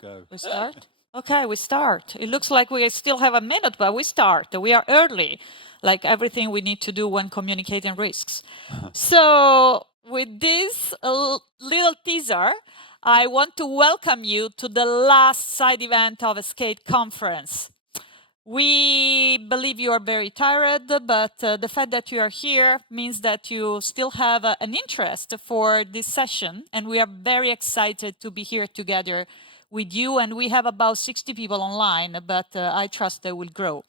Go. We start? Okay, we start. It looks like we still have a minute, but we start. We are early, like everything we need to do when communicating risks. So with this little teaser, I want to welcome you to the last side event of a SCADE conference. We believe you are very tired, but the fact that you are here means that you still have an interest for this session, and we are very excited to be here together with you. And we have about 60 people online, but I trust they will grow.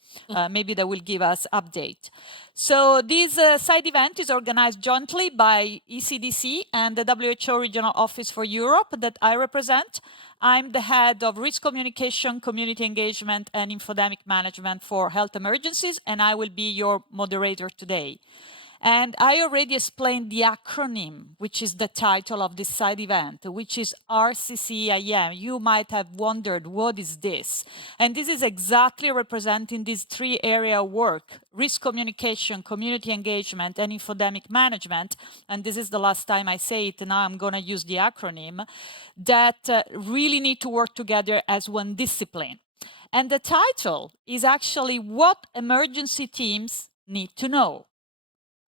Maybe they will give us update. So this side event is organized jointly by ECDC and the WHO Regional Office for Europe that I represent. I'm the head of risk communication, community engagement, and infodemic management for health emergencies, and I will be your moderator today. And I already explained the acronym, which is the title of this side event, which is RCCIM. You might have wondered, what is this? And this is exactly representing these three areas of work: risk communication, community engagement, and infodemic management. And this is the last time I say it, now I'm going to use the acronym, that really need to work together as one discipline. And the title is actually What Emergency Teams Need to Know.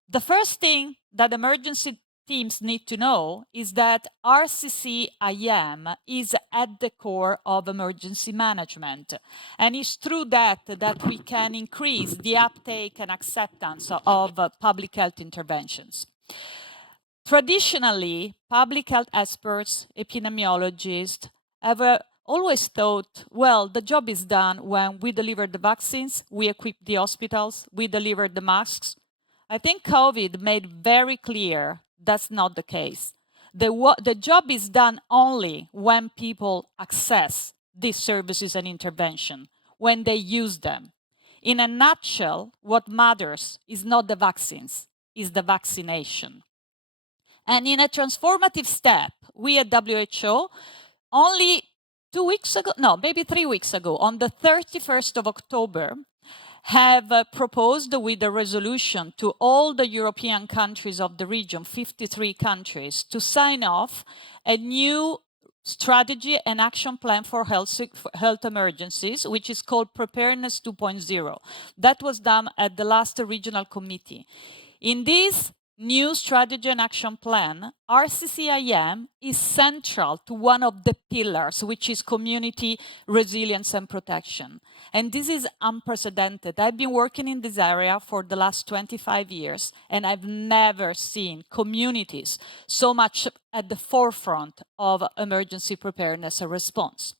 The first thing that emergency teams need to know is that RCCIM is at the core of emergency management. And it's through that we can increase the uptake and acceptance of public health interventions. Traditionally, public health experts, epidemiologists, have always thought, well, the job is done when we deliver the vaccines, we equip the hospitals, we deliver the masks. I think COVID made very clear that's not the case. The job is done only when people access these services and intervention, when they use them. In a nutshell, what matters is not the vaccines, is the vaccination. And in a transformative step, we at WHO, only 2 weeks ago, no, maybe 3 weeks ago, on the 31st of October, have proposed with a resolution to all the European countries of the region, 53 countries, to sign off a new strategy and action plan for health emergencies, which is called Preparedness 2.0. That was done at the last regional committee. In this new strategy and action plan, RCCIM is central to one of the pillars, which is community resilience and protection. And this is unprecedented. I've been working in this area for the last 25 years, and I've never seen communities so much at the forefront of emergency preparedness and response.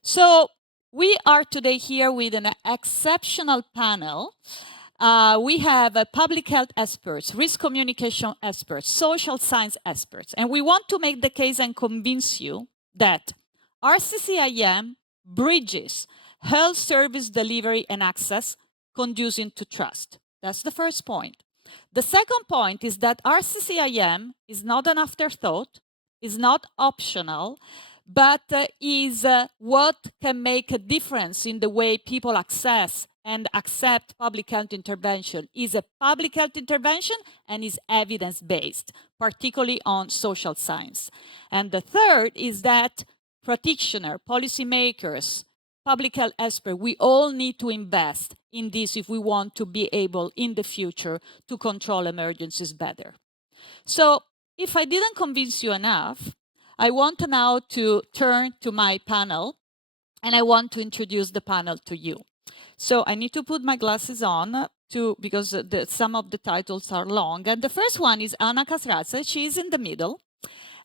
So we are today here with an exceptional panel. We have public health experts, risk communication experts, social science experts, and we want to make the case and convince you that RCCIM bridges health service delivery and access, conducing to trust. That's the first point. The second point is that RCCIM is not an afterthought, is not optional, but is what can make a difference in the way people access and accept public health intervention. Is a public health intervention and is evidence-based, particularly on social science. And the third is that practitioners, policymakers, public health experts, we all need to invest in this if we want to be able in the future to control emergencies better. So if I didn't convince you enough, I want now to turn to my panel, and I want to introduce the panel to you. So I need to put my glasses on because some of the titles are long. And the first one is Anna Kasradze. She is in the middle.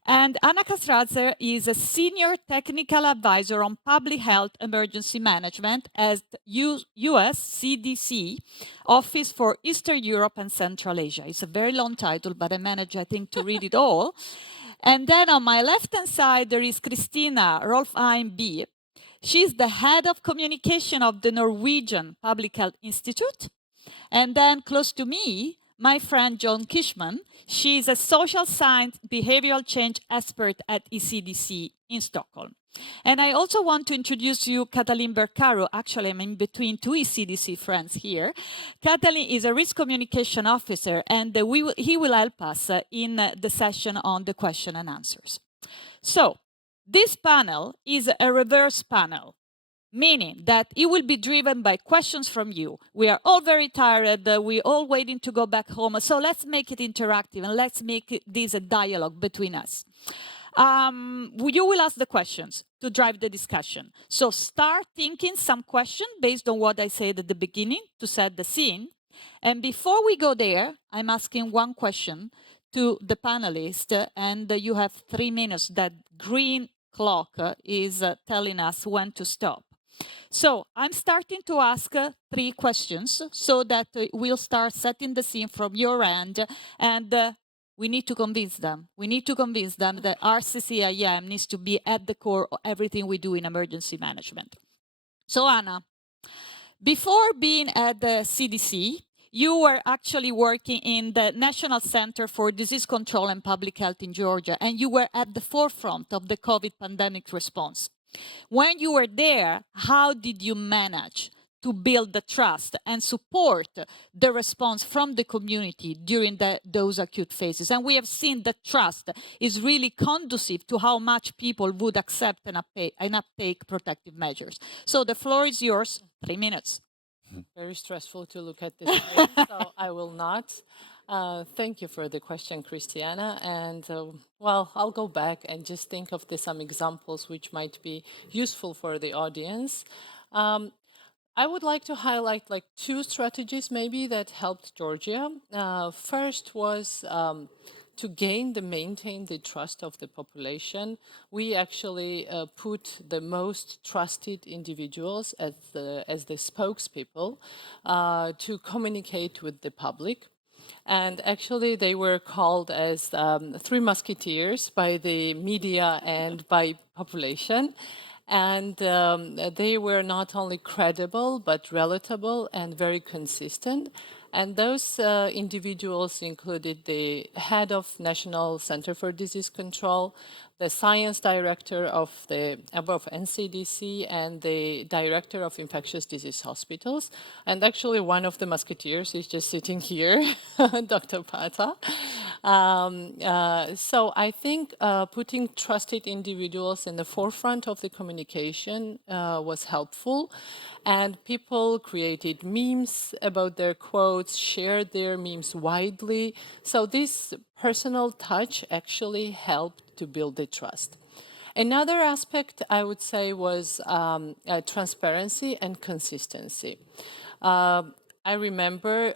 And Anna Kasradze is a senior technical advisor on public health emergency management at US CDC Office for Eastern Europe and Central Asia. It's a very long title, but I managed, I think, to read it all. And then on my left-hand side, there is Christina Rolfheim-Bye. She's the head of communication of the Norwegian Public Health Institute. And then close to me, my friend John Kinsman. She's a social science behavioral change expert at ECDC in Stockholm. And I also want to introduce you Katalin Bercaro. Actually, I'm in between two ECDC friends here. Katalin is a risk communication officer, and he will help us in the session on the question and answers. So This panel is a reverse panel, meaning that it will be driven by questions from you. We are all very tired, we're all waiting to go back home, so let's make it interactive and let's make this a dialogue between us. You will ask the questions to drive the discussion. So start thinking some question based on what I said at the beginning to set the scene. And before we go there, I'm asking one question to the panelists, and you have 3 minutes. That green clock is telling us when to stop. So I'm starting to ask 3 questions so that we'll start setting the scene from your end, and we need to convince them. We need to convince them that RCCIM needs to be at the core of everything we do in emergency management. So Anna, before being at the CDC, you were actually working in the National Center for Disease Control and Public Health in Georgia, and you were at the forefront of the COVID pandemic response. When you were there, how did you manage to build the trust and support the response from the community during those acute phases? And we have seen that trust is really conducive to how much people would accept and uptake protective measures. So the floor is yours, 3 minutes. Very stressful to look at this screen, so I will not. Thank you for the question, Cristiana. And well, I'll go back and just think of some examples which might be useful for the audience. I would like to highlight 2 strategies maybe that helped Georgia. First was to maintain the trust of the population. We actually put the most trusted individuals as the spokespeople to communicate with the public. And actually, they were called as 3 musketeers by the media and by population. And they were not only credible, but relatable and very consistent. And those individuals included the head of National Center for Disease Control, the science director of NCDC, and the director of infectious disease hospitals. And actually, one of the musketeers is just sitting here, Dr. Pata. So I think putting trusted individuals in the forefront of the communication was helpful. And people created memes about their quotes, shared their memes widely. So this personal touch actually helped to build the trust. Another aspect, I would say, was transparency and consistency. I remember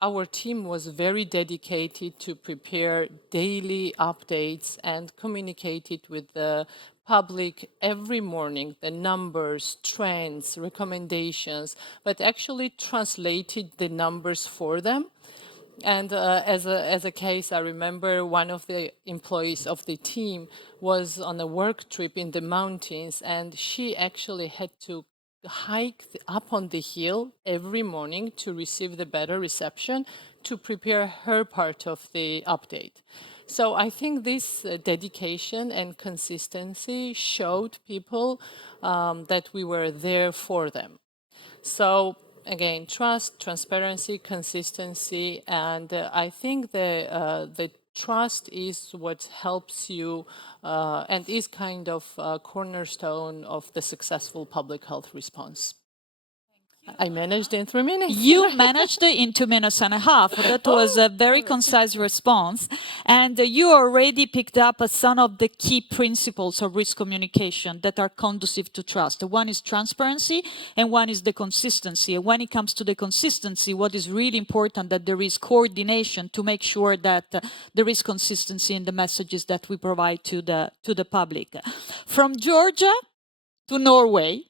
our team was very dedicated to prepare daily updates and communicate it with the public every morning, the numbers, trends, recommendations, but actually translated the numbers for them. And as a case, I remember one of the employees of the team was on a work trip in the mountains, and she actually had to hike up on the hill every morning to receive the better reception to prepare her part of the update. So I think this dedication and consistency showed people that we were there for them. So again, trust, transparency, consistency, and I think the trust is what helps you and is kind of a cornerstone of the successful public health response. I managed in 3 minutes. You managed in 2 minutes and a half. That was a very concise response. And you already picked up some of the key principles of risk communication that are conducive to trust. One is transparency and one is the consistency. And when it comes to the consistency, what is really important that there is coordination to make sure that there is consistency in the messages that we provide to the public. From Georgia to Norway,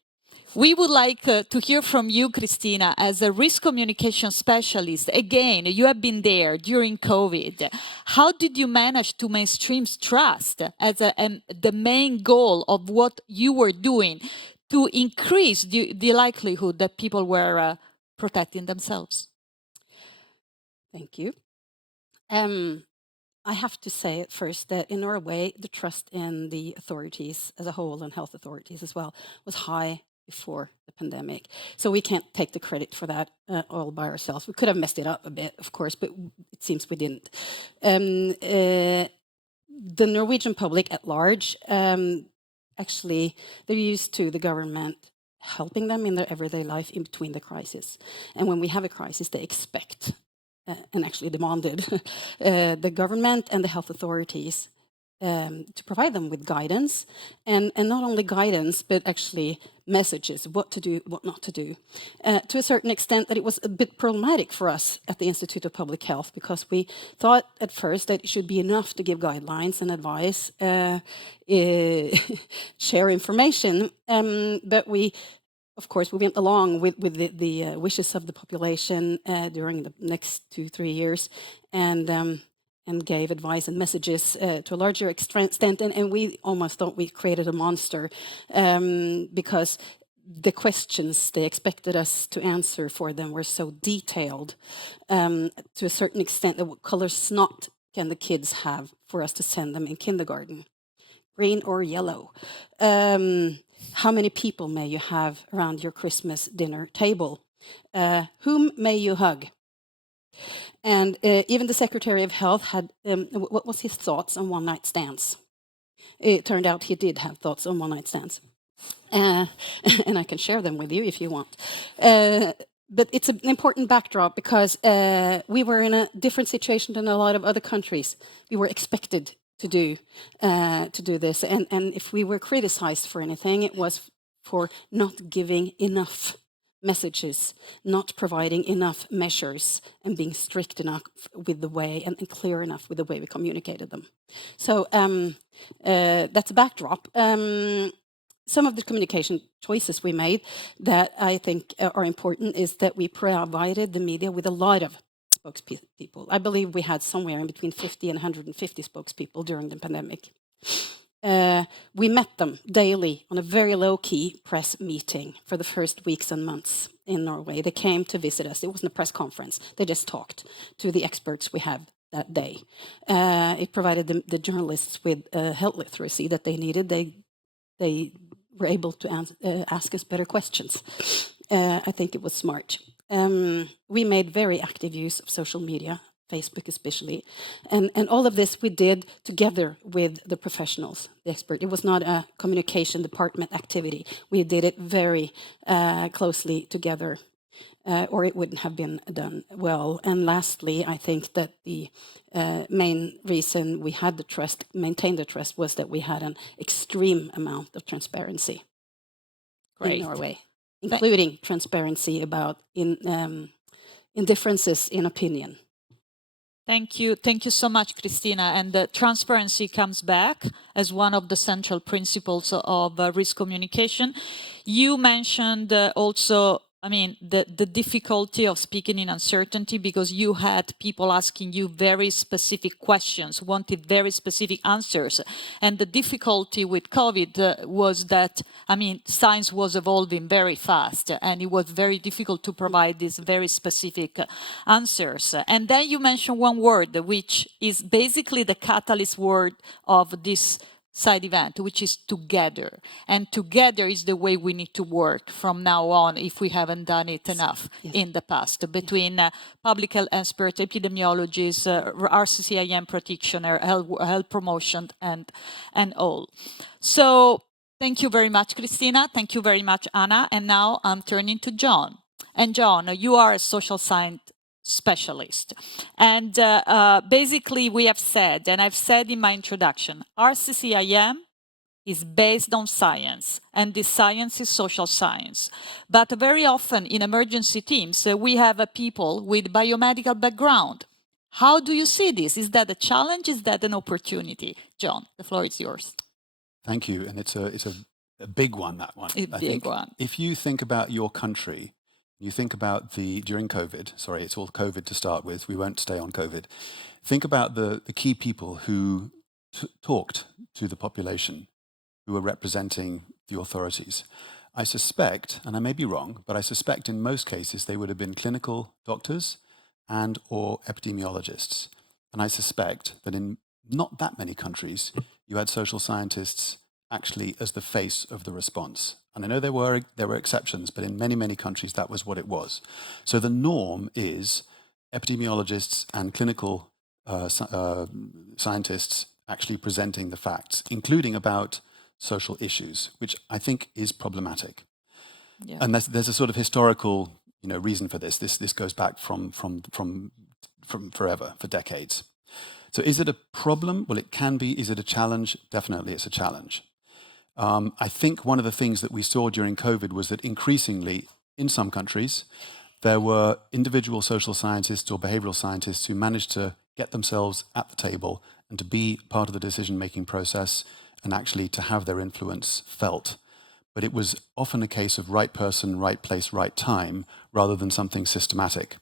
we would like to hear from you, Christina, as a risk communication specialist. Again, you have been there during COVID. How did you manage to mainstream trust as the main goal of what you were doing to increase the likelihood that people were protecting themselves? Thank you. I have to say at first that in Norway, the trust in the authorities as a whole and health authorities as well was high before the pandemic. So we can't take the credit for that all by ourselves. We could have messed it up a bit, of course, but it seems we didn't. The Norwegian public at large actually, they're used to the government helping them in their everyday life in between the crises. And when we have a crisis, they expect and actually demanded the government and the health authorities to provide them with guidance, and not only guidance, but actually messages, what to do, what not to do. To a certain extent that it was a bit problematic for us at the Institute of Public Health, because we thought at first that it should be enough to give guidelines and advice, share information, but we, of course, we went along with the wishes of the population during the next 2-3 years, and gave advice and messages to a larger extent. And we almost thought we created a monster because the questions they expected us to answer for them were so detailed to a certain extent that what color snot can the kids have for us to send them in kindergarten? Green or yellow? How many people may you have around your Christmas dinner table? Whom may you hug? And even the Secretary of Health had, what was his thoughts on one-night stands? It turned out he did have thoughts on one-night stands. And I can share them with you if you want. But it's an important backdrop because we were in a different situation than a lot of other countries. We were expected to do this. And if we were criticized for anything, it was for not giving enough messages, not providing enough measures, and being strict enough with the way and clear enough with the way we communicated them. So that's a backdrop. Some of the communication choices we made that I think are important is that we provided the media with a lot of spokespeople. I believe we had somewhere in between 50 and 150 spokespeople during the pandemic. We met them daily on a very low-key press meeting for the first weeks and months in Norway. They came to visit us. It wasn't a press conference. They just talked to the experts we had that day. It provided the journalists with health literacy that they needed. They were able to ask us better questions. I think it was smart. We made very active use of social media, Facebook especially. And all of this we did together with the professionals, the expert. It was not a communication department activity. We did it very closely together, or it wouldn't have been done well. And lastly, I think that the main reason we had the trust, maintained the trust, was that we had an extreme amount of transparency in Norway, including transparency about differences in opinion. Thank you so much, Christina. And transparency comes back as one of the central principles of risk communication. You mentioned also, I mean, the difficulty of speaking in uncertainty, because you had people asking you very specific questions, wanted very specific answers. And the difficulty with COVID was that, I mean, science was evolving very fast, and it was very difficult to provide these very specific answers. And then you mentioned one word, which is basically the catalyst word of this side event, which is together. And together is the way we need to work from now on, if we haven't done it enough in the past, between public health experts, epidemiologists, RCCIM practitioner, health promotion, and all. So thank you very much, Christina. Thank you very much, Anna. And now I'm turning to John. And John, you are a social science specialist. And basically we have said, and I've said in my introduction, RCCIM is based on science, and this science is social science. But very often in emergency teams, we have people with biomedical background. How do you see this? Is that a challenge? Is that an opportunity? John, the floor is yours. Thank you. And it's a big one, that one. A big one. If you think about your country, you think about during COVID, sorry, it's all COVID to start with, we won't stay on COVID. Think about the key people who talked to the population, who were representing the authorities. I suspect, and I may be wrong, but I suspect in most cases they would have been clinical doctors and or epidemiologists. And I suspect that in not that many countries, you had social scientists actually as the face of the response. And I know there were exceptions, but in many, many countries, that was what it was. So the norm is epidemiologists and clinical scientists actually presenting the facts, including about social issues, which I think is problematic. Yeah. And there's a sort of historical, reason for this. This goes back from forever, for decades. So is it a problem? Well, it can be. Is it a challenge? Definitely it's a challenge. I think one of the things that we saw during COVID was that increasingly, in some countries, there were individual social scientists or behavioral scientists who managed to get themselves at the table and to be part of the decision-making process and actually to have their influence felt. But it was often a case of right person, right place, right time, rather than something systematic.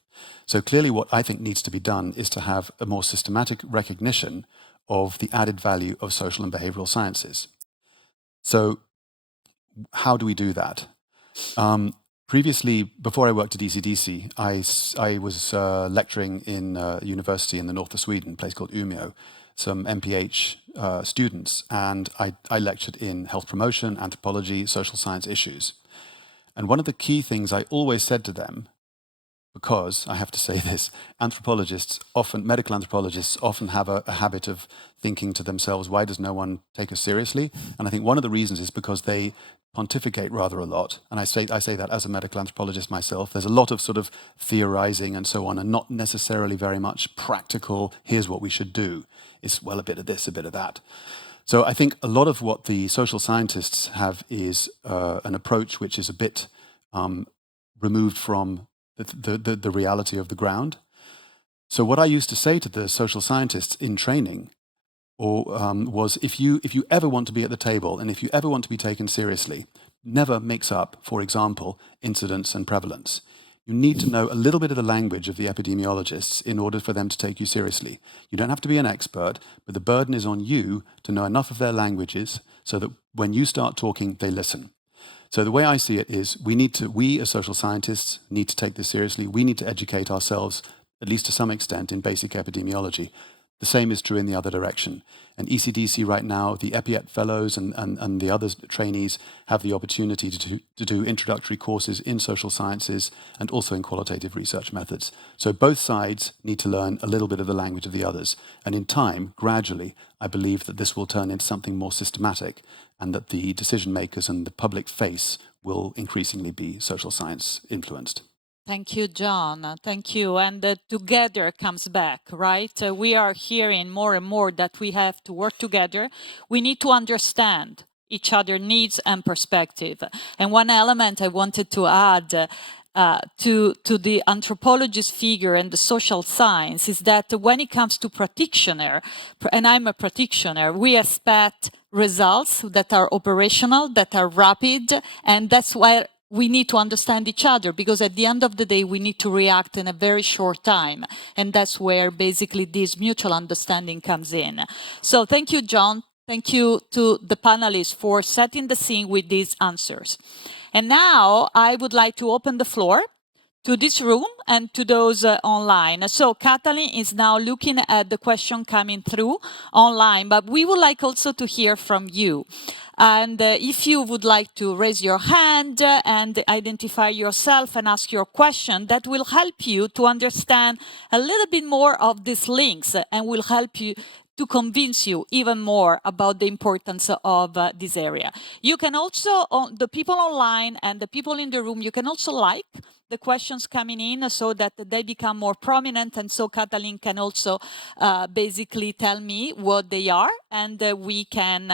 So clearly what I think needs to be done is to have a more systematic recognition of the added value of social and behavioral sciences. So how do we do that? Previously, before I worked at ECDC, I was lecturing in a university in the north of Sweden, a place called Umeå, some MPH students, and I lectured in health promotion, anthropology, social science issues. And one of the key things I always said to them, because I have to say this, medical anthropologists often have a habit of thinking to themselves, why does no one take us seriously? And I think one of the reasons is because they pontificate rather a lot. And I say that as a medical anthropologist myself. There's a lot of sort of theorizing and so on, and not necessarily very much practical, here's what we should do. It's, well, a bit of this, a bit of that. So I think a lot of what the social scientists have is an approach which is a bit removed from the reality of the ground. So what I used to say to the social scientists in training was, if you ever want to be at the table and if you ever want to be taken seriously, never mix up, for example, incidence and prevalence. You need to know a little bit of the language of the epidemiologists in order for them to take you seriously. You don't have to be an expert, but the burden is on you to know enough of their languages so that when you start talking, they listen. So the way I see it is we as social scientists need to take this seriously. We need to educate ourselves, at least to some extent, in basic epidemiology. The same is true in the other direction. And ECDC right now, the EPIET fellows and the other trainees have the opportunity to do introductory courses in social sciences and also in qualitative research methods. So both sides need to learn a little bit of the language of the others. And in time, gradually, I believe that this will turn into something more systematic and that the decision makers and the public face will increasingly be social science influenced. Thank you, John. Thank you. And together comes back, right? We are hearing more and more that we have to work together. We need to understand each other's needs and perspective. And one element I wanted to add to the anthropologist figure and the social science is that when it comes to practitioner, and I'm a practitioner, we expect results that are operational, that are rapid, and that's why we need to understand each other, because at the end of the day, we need to react in a very short time. And that's where basically this mutual understanding comes in. So thank you, John. Thank you to the panelists for setting the scene with these answers. And now I would like to open the floor to this room and to those online. So Katalin is now looking at the question coming through online, but we would like also to hear from you. And if you would like to raise your hand and identify yourself and ask your question, that will help you to understand a little bit more of these links and will help you to convince you even more about the importance of this area. You can also, the people online and the people in the room, you can also like the questions coming in so that they become more prominent, and so Katalin can also basically tell me what they are, and we can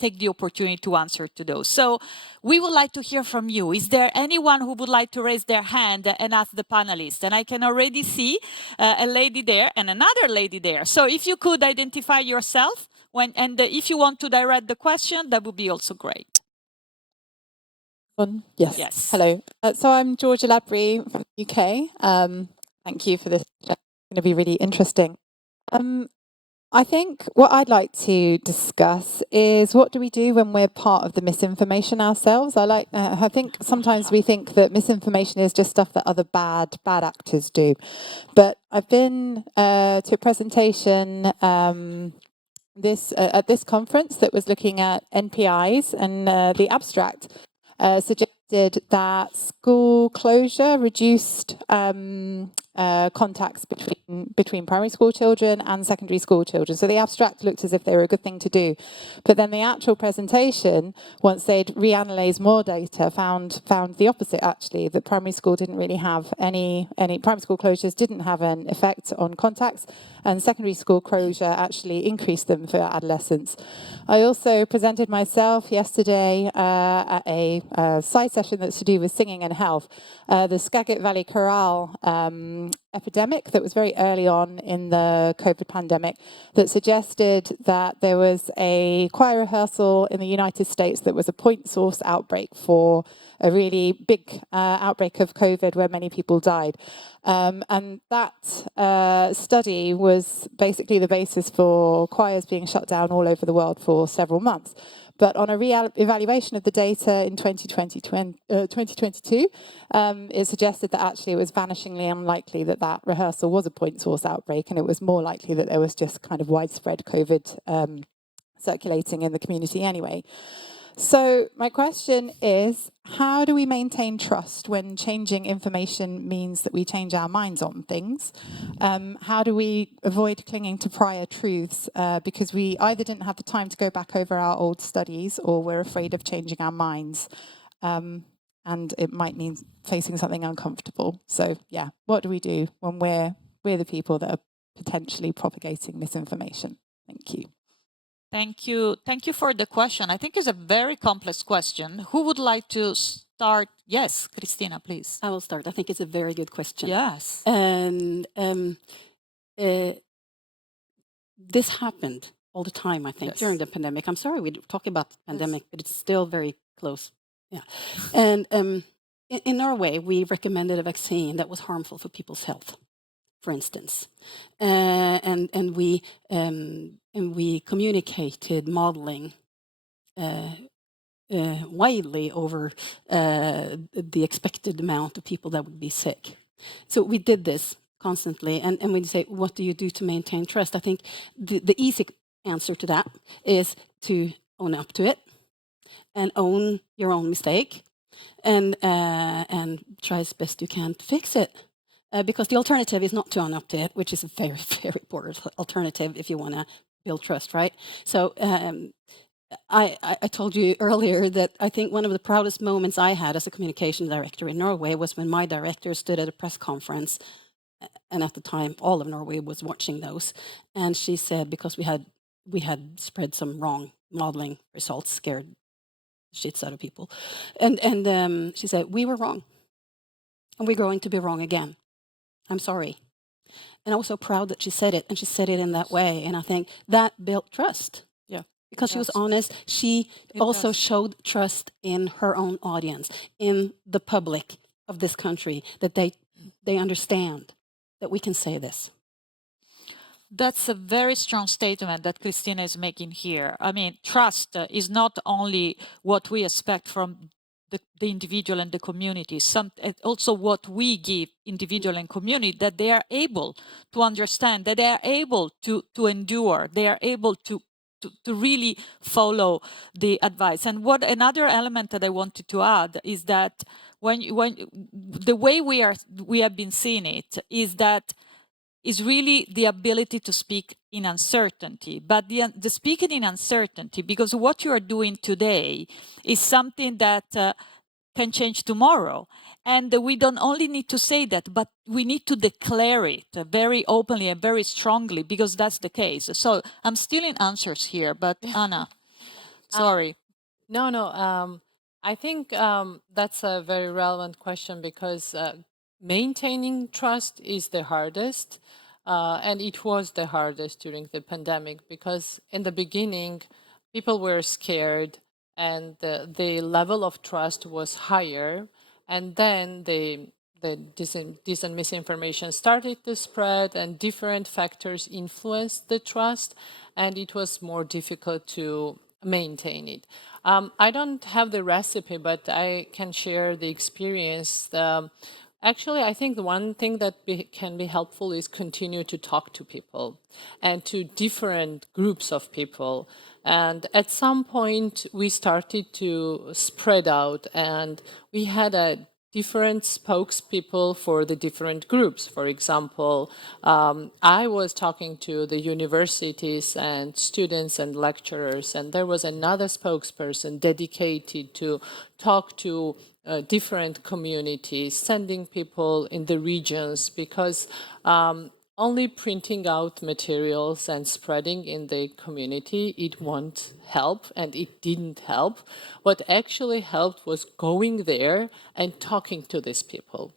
take the opportunity to answer to those. So we would like to hear from you. Is there anyone who would like to raise their hand and ask the panelists? And I can already see a lady there and another lady there. So if you could identify yourself, and if you want to direct the question, that would be also great. Yes. Yes. Hello. So I'm Georgia Labrie from the UK. Thank you for this. It's going to be really interesting. I think what I'd like to discuss is, what do we do when we're part of the misinformation ourselves? I think sometimes we think that misinformation is just stuff that other bad actors do. But I've been to a presentation at this conference that was looking at NPIs, and the abstract suggested that school closure reduced contacts between primary school children and secondary school children. So the abstract looked as if they were a good thing to do. But then the actual presentation, once they'd reanalyzed more data, found the opposite, actually, that primary school didn't really have any primary school closures didn't have an effect on contacts, and secondary school closure actually increased them for adolescents. I also presented myself yesterday at a side session that's to do with singing and health, the Skagit Valley Chorale epidemic that was very early on in the COVID pandemic, that suggested that there was a choir rehearsal in the United States that was a point source outbreak for a really big outbreak of COVID where many people died. And that study was basically the basis for choirs being shut down all over the world for several months. But on a evaluation of the data in 2022, it suggested that actually it was vanishingly unlikely that that rehearsal was a point source outbreak, and it was more likely that there was just kind of widespread COVID circulating in the community anyway. So my question is, how do we maintain trust when changing information means that we change our minds on things? How do we avoid clinging to prior truths because we either didn't have the time to go back over our old studies, or we're afraid of changing our minds? And it might mean facing something uncomfortable. So yeah, what do we do when we're the people that are potentially propagating misinformation? Thank you. Thank you. Thank you for the question. I think it's a very complex question. Who would like to start? Yes, Christina, please. I will start. I think it's a very good question. Yes. And this happened all the time, I think, during the pandemic. I'm sorry we talk about the pandemic, but it's still very close. Yeah. And in Norway, we recommended a vaccine that was harmful for people's health, for instance, and we communicated modeling widely over the expected amount of people that would be sick. So we did this constantly, and we'd say, what do you do to maintain trust? I think the easy answer to that is to own up to it and own your own mistake, and try as best you can to fix it. Because the alternative is not to own up to it, which is a very, very poor alternative if you want to build trust, right? So I told you earlier that I think one of the proudest moments I had as a communication director in Norway was when my director stood at a press conference, and at the time all of Norway was watching those, and she said, because we had spread some wrong modeling results, scared shits out of people, and she said, we were wrong, and we're going to be wrong again. I'm sorry. And I was so proud that she said it, and she said it in that way. And I think that built trust. Yeah. Because she was honest. She also showed trust in her own audience, in the public of this country, that they understand that we can say this. That's a very strong statement that Christina is making here. I mean, trust is not only what we expect from the individual and the community, also what we give individual and community, that they are able to understand, that they are able to endure, they are able to really follow the advice. And what another element that I wanted to add is that when the way we have been seeing it is that is really the ability to speak in uncertainty, but the speaking in uncertainty, because what you are doing today is something that can change tomorrow. And we don't only need to say that, but we need to declare it very openly and very strongly, because that's the case. So I'm stealing answers here, but Anna, sorry. No. I think that's a very relevant question, because maintaining trust is the hardest. And it was the hardest during the pandemic, because in the beginning, people were scared and the level of trust was higher. And then the dis and misinformation started to spread, and different factors influenced the trust, and it was more difficult to maintain it. I don't have the recipe, but I can share the experience. Actually, I think the one thing that can be helpful is continue to talk to people and to different groups of people. And at some point, we started to spread out, and we had a different spokespeople for the different groups. For example, I was talking to the universities and students and lecturers, and there was another spokesperson dedicated to talk to different communities, sending people in the regions, because only printing out materials and spreading in the community, it won't help, and it didn't help. What actually helped was going there and talking to these people.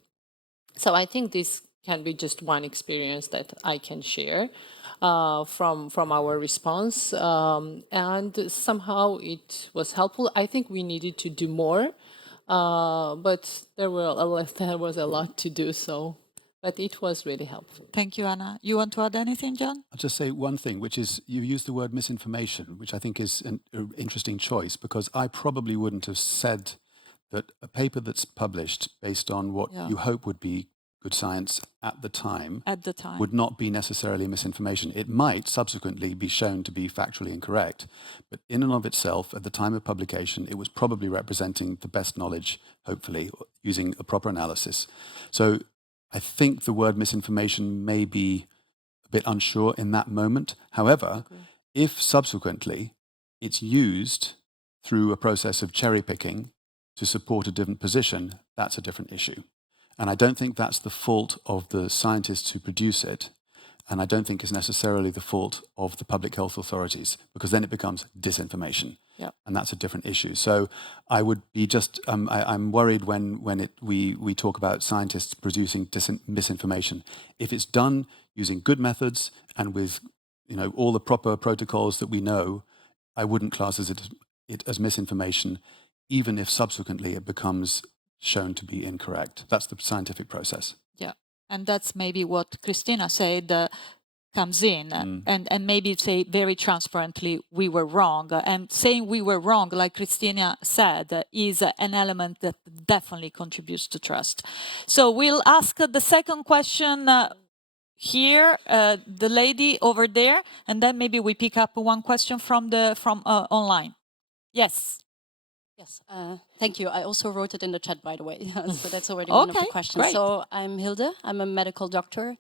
So I think this can be just one experience that I can share from our response, and somehow it was helpful. I think we needed to do more, but there was a lot to do, so. But it was really helpful. Thank you, Anna. You want to add anything, John? I'll just say one thing, which is you used the word misinformation, which I think is an interesting choice, because I probably wouldn't have said that a paper that's published based on what you hope would be good science at the time would not be necessarily misinformation. It might subsequently be shown to be factually incorrect, but in and of itself, at the time of publication, it was probably representing the best knowledge, hopefully, using a proper analysis. So I think the word misinformation may be a bit unsure in that moment. However, if subsequently it's used through a process of cherry picking to support a different position, that's a different issue. And I don't think that's the fault of the scientists who produce it. And I don't think it's necessarily the fault of the public health authorities, because then it becomes disinformation. Yeah. And that's a different issue. So I would be just, I'm worried when we talk about scientists producing misinformation. If it's done using good methods and with all the proper protocols that we know, I wouldn't class it as misinformation, even if subsequently it becomes shown to be incorrect. That's the scientific process. Yeah. And that's maybe what Christina said comes in, and maybe say very transparently, we were wrong. And saying we were wrong, like Christina said, is an element that definitely contributes to trust. So we'll ask the second question here, the lady over there, and then maybe we pick up one question from online. Yes. Yes, thank you. I also wrote it in the chat, by the way, so that's already one of the questions. Great. So I'm Hilde, I'm a medical doctor.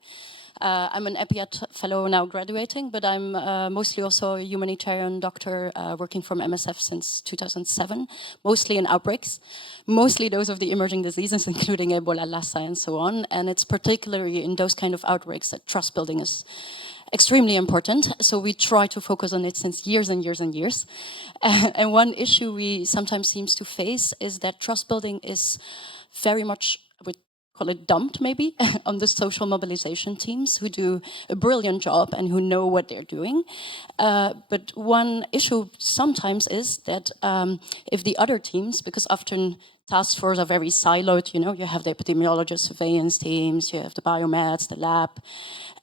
I'm an EPIAT fellow now graduating, but I'm mostly also a humanitarian doctor working from MSF since 2007, mostly in outbreaks, mostly those of the emerging diseases, including Ebola, Lassa, and so on. And it's particularly in those kind of outbreaks that trust building is extremely important. So we try to focus on it since years and years and years. And one issue we sometimes seem to face is that trust building is very much, I would call it dumped maybe, on the social mobilization teams who do a brilliant job and who know what they're doing. But one issue sometimes is that if the other teams, because often task forces are very siloed, you have the epidemiologist, surveillance teams, you have the biomeds, the lab.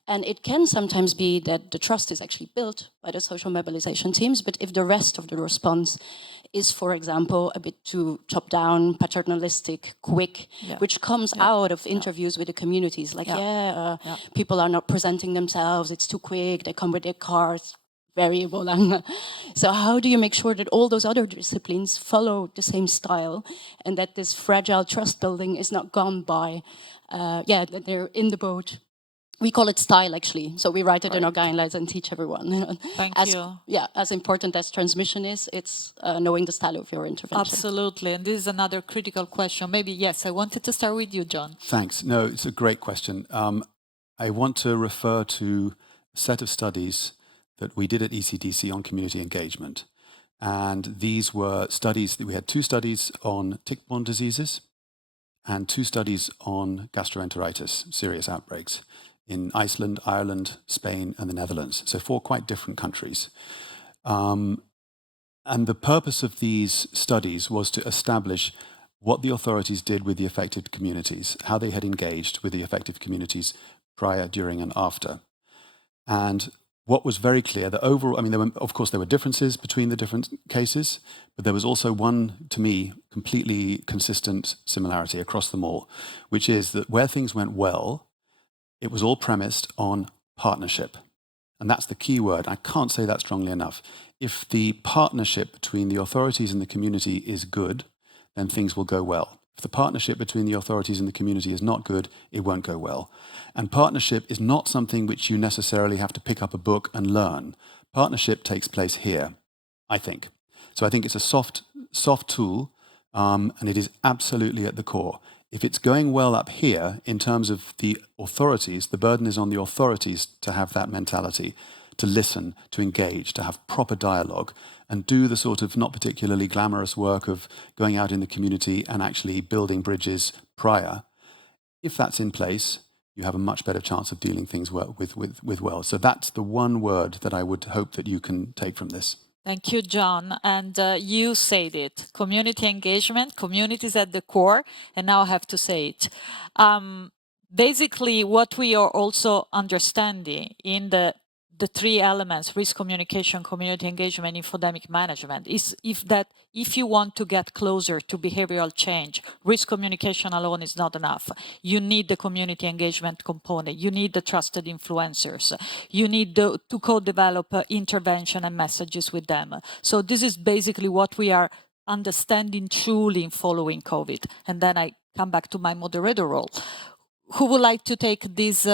And it can sometimes be that the trust is actually built by the social mobilization teams, but if the rest of the response is, for example, a bit too top-down, paternalistic, quick, which comes out of interviews with the communities, like, people are not presenting themselves, it's too quick, they come with their cars, very Ebola. So how do you make sure that all those other disciplines follow the same style, and that this fragile trust building is not gone by, that they're in the boat? We call it style, actually. So we write it in our guidelines and teach everyone. Thank you. Yeah, as important as transmission is, it's knowing the style of your intervention. Absolutely. And this is another critical question. Maybe, yes, I wanted to start with you, John. Thanks. No, it's a great question. I want to refer to a set of studies that we did at ECDC on community engagement. And these were studies, we had 2 studies on tick-borne diseases and 2 studies on gastroenteritis, serious outbreaks, in Iceland, Ireland, Spain, and the Netherlands. So 4 quite different countries. And the purpose of these studies was to establish what the authorities did with the affected communities, how they had engaged with the affected communities prior, during, and after. And what was very clear, that overall, of course, there were differences between the different cases, but there was also one, to me, completely consistent similarity across them all, which is that where things went well, it was all premised on partnership. And that's the key word. I can't say that strongly enough. If the partnership between the authorities and the community is good, then things will go well. If the partnership between the authorities and the community is not good, it won't go well. And partnership is not something which you necessarily have to pick up a book and learn. Partnership takes place here, I think. So I think it's a soft tool, and it is absolutely at the core. If it's going well up here in terms of the authorities, the burden is on the authorities to have that mentality, to listen, to engage, to have proper dialogue, and do the sort of not particularly glamorous work of going out in the community and actually building bridges prior. If that's in place, you have a much better chance of dealing things with well. So that's the one word that I would hope that you can take from this. Thank you, John. And you said it, community engagement, community is at the core, and now I have to say it. Basically, what we are also understanding in the three elements, risk communication, community engagement, infodemic management, is if you want to get closer to behavioral change, risk communication alone is not enough. You need the community engagement component. You need the trusted influencers. You need to co-develop intervention and messages with them. So this is basically what we are understanding truly in following COVID. And then I come back to my moderator role. Who would like to take this?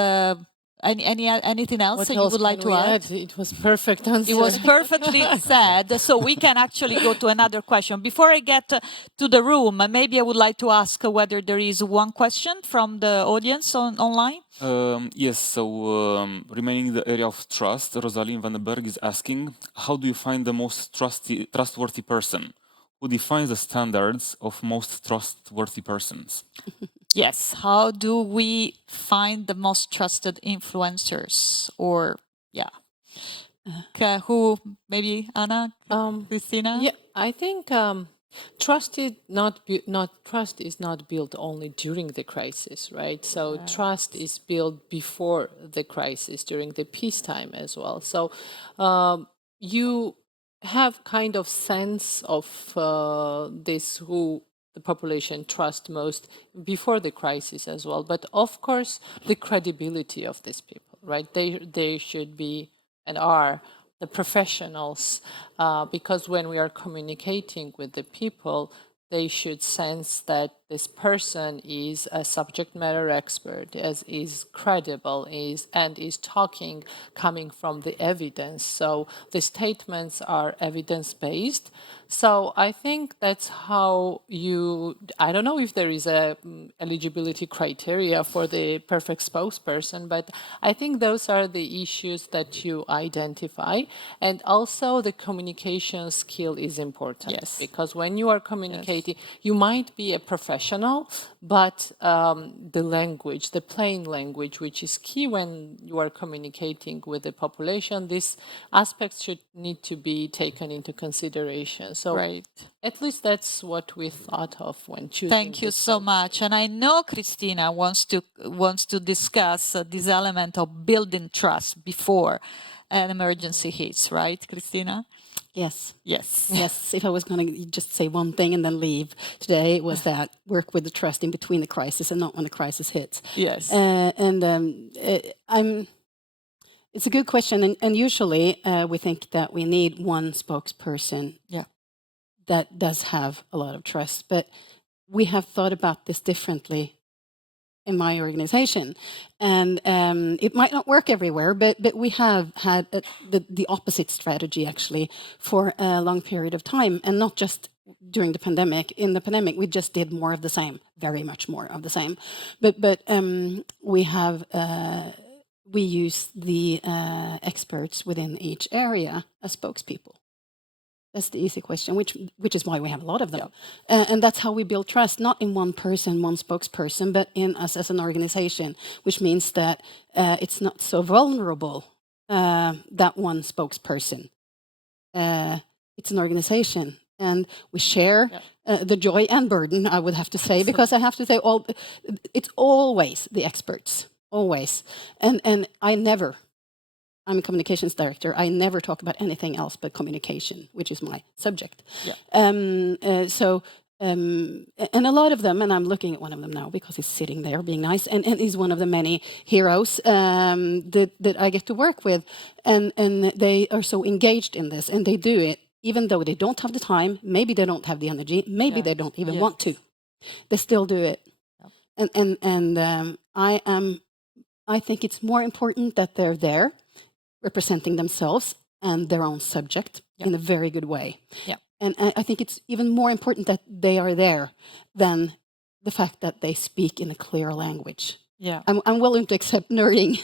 Anything else that you would like to add? It was perfect answer. It was perfectly said. So we can actually go to another question. Before I get to the room, maybe I would like to ask whether there is one question from the audience online. Yes, so remaining in the area of trust, Rosalind Vandenberg is asking, how do you find the most trustworthy person? Who defines the standards of most trustworthy persons? Yes, how do we find the most trusted influencers? Or, yeah. Who, maybe Anna, Christina? Yeah, I think trust is not built only during the crisis, right? So trust is built before the crisis, during the peacetime as well. So you have kind of sense of this who the population trust most before the crisis as well. But of course, the credibility of these people, right? They should be and are the professionals, because when we are communicating with the people, they should sense that this person is a subject matter expert, is credible, and is talking coming from the evidence. So the statements are evidence-based. So I think that's how I don't know if there is a eligibility criteria for the perfect spokesperson, but I think those are the issues that you identify. And also the communication skill is important. Yes. Because when you are communicating, you might be a professional, but the language, the plain language, which is key when you are communicating with the population, these aspects should need to be taken into consideration. So at least that's what we thought of when choosing. Thank you so much. And I know Christina wants to discuss this element of building trust before an emergency hits, right, Christina? Yes. Yes. Yes. If I was going to just say one thing and then leave today, it was that work with the trust in between the crisis and not when the crisis hits. Yes. It's a good question. And usually we think that we need one spokesperson that does have a lot of trust. But we have thought about this differently in my organization. And it might not work everywhere, but we have had the opposite strategy, actually, for a long period of time. And not just during the pandemic. In the pandemic, we just did more of the same, very much more of the same. But we use the experts within each area as spokespeople. That's the easy question, which is why we have a lot of them. And that's how we build trust, not in one person, one spokesperson, but in us as an organization, which means that it's not so vulnerable, that one spokesperson. It's an organization. And we share the joy and burden, I would have to say, because I have to say, it's always the experts, always. And I'm a communications director. I never talk about anything else but communication, which is my subject. And a lot of them, and I'm looking at one of them now because he's sitting there being nice, and he's one of the many heroes that I get to work with, and they are so engaged in this, and they do it even though they don't have the time, maybe they don't have the energy, maybe they don't even want to. They still do it. I think it's more important that they're there representing themselves and their own subject in a very good way. Yeah. And I think it's even more important that they are there than the fact that they speak in a clear language. Yeah. I'm willing to accept nerding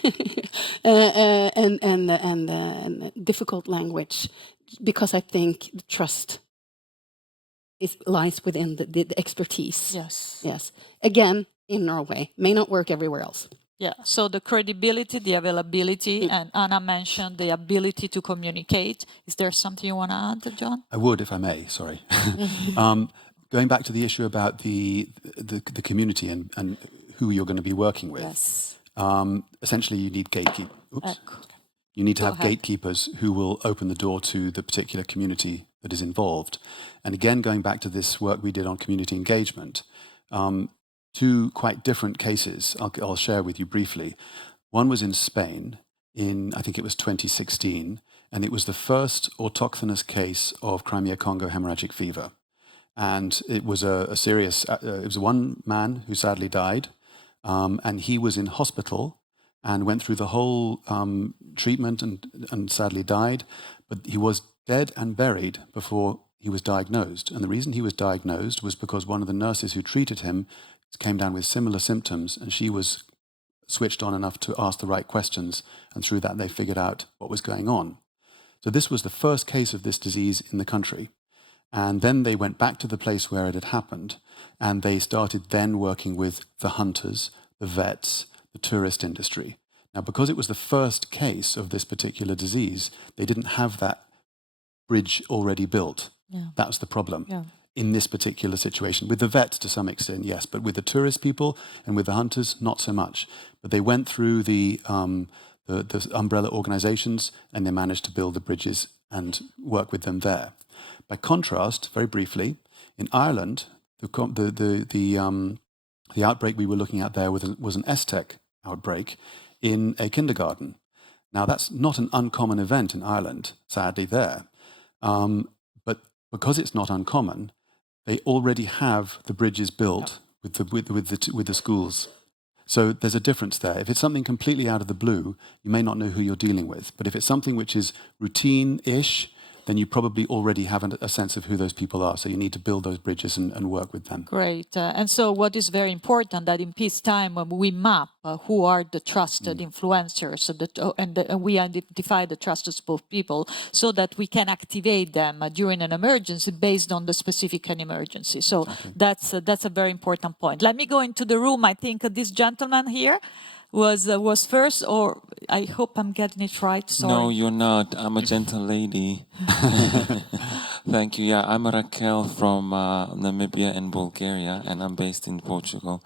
and difficult language, because I think the trust lies within the expertise. Yes. Yes. Again, in Norway, may not work everywhere else. Yeah, so the credibility, the availability, and Anna mentioned the ability to communicate. Is there something you want to add, John? I would, if I may, sorry. Going back to the issue about the community and who you're going to be working with. Yes. Essentially, you need gatekeepers. You need to have gatekeepers who will open the door to the particular community that is involved. And again, going back to this work we did on community engagement, two quite different cases I'll share with you briefly. One was in Spain in, I think it was 2016, and it was the first autochthonous case of Crimea-Congo hemorrhagic fever. And it was a serious, it was one man who sadly died, and he was in hospital and went through the whole treatment and sadly died, but he was dead and buried before he was diagnosed. And the reason he was diagnosed was because one of the nurses who treated him came down with similar symptoms, and she was switched on enough to ask the right questions, and through that they figured out what was going on. So this was the first case of this disease in the country. And then they went back to the place where it had happened, and they started then working with the hunters, the vets, the tourist industry. Now, because it was the first case of this particular disease, they didn't have that bridge already built. Yeah. That was the problem. Yeah. In this particular situation. With the vets, to some extent, yes, but with the tourist people and with the hunters, not so much. But they went through the umbrella organizations, and they managed to build the bridges and work with them there. By contrast, very briefly, in Ireland, the outbreak we were looking at there was an STEC outbreak in a kindergarten. Now, that's not an uncommon event in Ireland, sadly, there. But because it's not uncommon, they already have the bridges built with the schools. So there's a difference there. If it's something completely out of the blue, you may not know who you're dealing with. But if it's something which is routine-ish, then you probably already have a sense of who those people are. So you need to build those bridges and work with them. Great. And so what is very important that in peacetime, when we map who are the trusted influencers and we identify the trusted people so that we can activate them during an emergency based on the specific emergency. So that's a very important point. Let me go into the room. I think this gentleman here was first, or I hope I'm getting it right. Sorry. No, you're not. I'm a gentle lady. Thank you. Yeah, I'm Raquel from Namibia and Bulgaria, and I'm based in Portugal.